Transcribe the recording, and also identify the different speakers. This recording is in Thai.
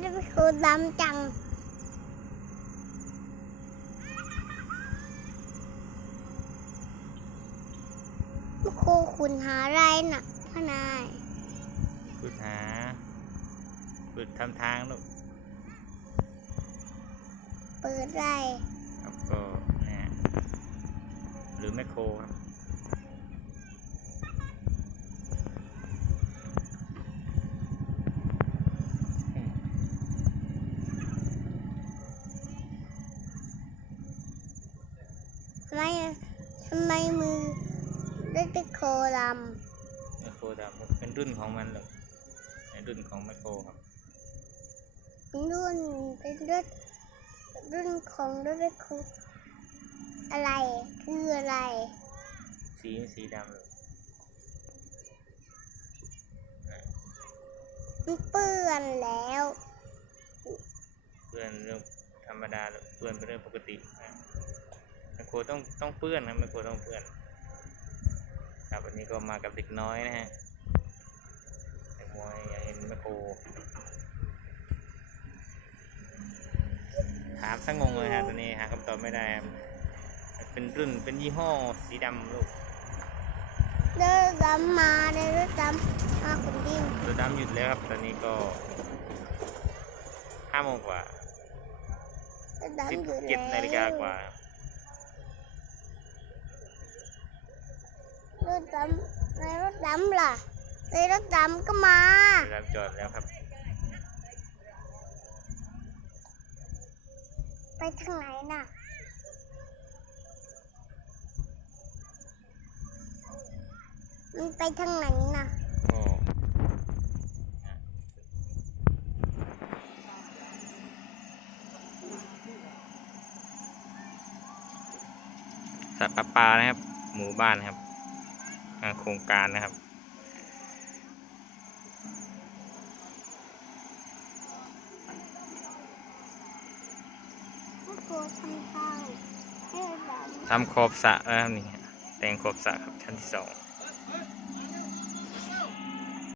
Speaker 1: ไม่ครูดำจังไม่ครูขุนหาอะไรน่ะพ่อนาย
Speaker 2: ฝึกหาฝึกทำทางลูก
Speaker 1: เปิดไร
Speaker 2: ครับก็เนี่ยหรือแมคโครครับ
Speaker 1: ทำไมทำไมมือเล็กติโคด
Speaker 2: แมคโครดำครับเป็นรุ่นของมันลูกในรุ่นของแมคโครครับำ
Speaker 1: เป็นรุ่นเป็นรุ่นรุ่นของรถเล็กครูอะไรคืออะไร
Speaker 2: สีสีดำเลย
Speaker 1: มันเปื้อนแล้ว
Speaker 2: เปื้อนเรื่องธรรมดาลูกเปื้อนเป็นเรื่องปกตินะแมค โครต้องต้องเปื้อนนะแมคโครต้องเปื้อนครับวันนี้ก็มากับเด็กน้อยนะฮะเด็กมวยอยากเห็นแมคโครถามสักงงเลยฮะตอนนี้หาคำตอบไม่ได้ครับเป็นรุ่นเป็นยี่ห้อสีดำลูก
Speaker 1: เดินดำมาเดินดำมาคุณดิน
Speaker 2: รถดำหยุดแล้วครับตอนนี้ก็ห้าโมงกว่า
Speaker 1: เดิน
Speaker 2: สิบ
Speaker 1: ดำอยู่
Speaker 2: เจ็ด
Speaker 1: แล้ว
Speaker 2: นาฬิกากว่าครับ
Speaker 1: ร ถดำในรถดำล่ะในรถดำก็มา
Speaker 2: รถดำจอดแล้วครับ
Speaker 1: ไปทางไหนน่ะมันไปทางไหนน่ะ
Speaker 2: ก็สัตว์ประปานะครับ หมู่บ้านนะครับ อ่าโครงการนะครับ
Speaker 1: พวกกลัวทำทางให้รถด
Speaker 2: ทำขอบสระแล้วครับนี่ฮะแต่งขอบสระครับชั้นที่สองำ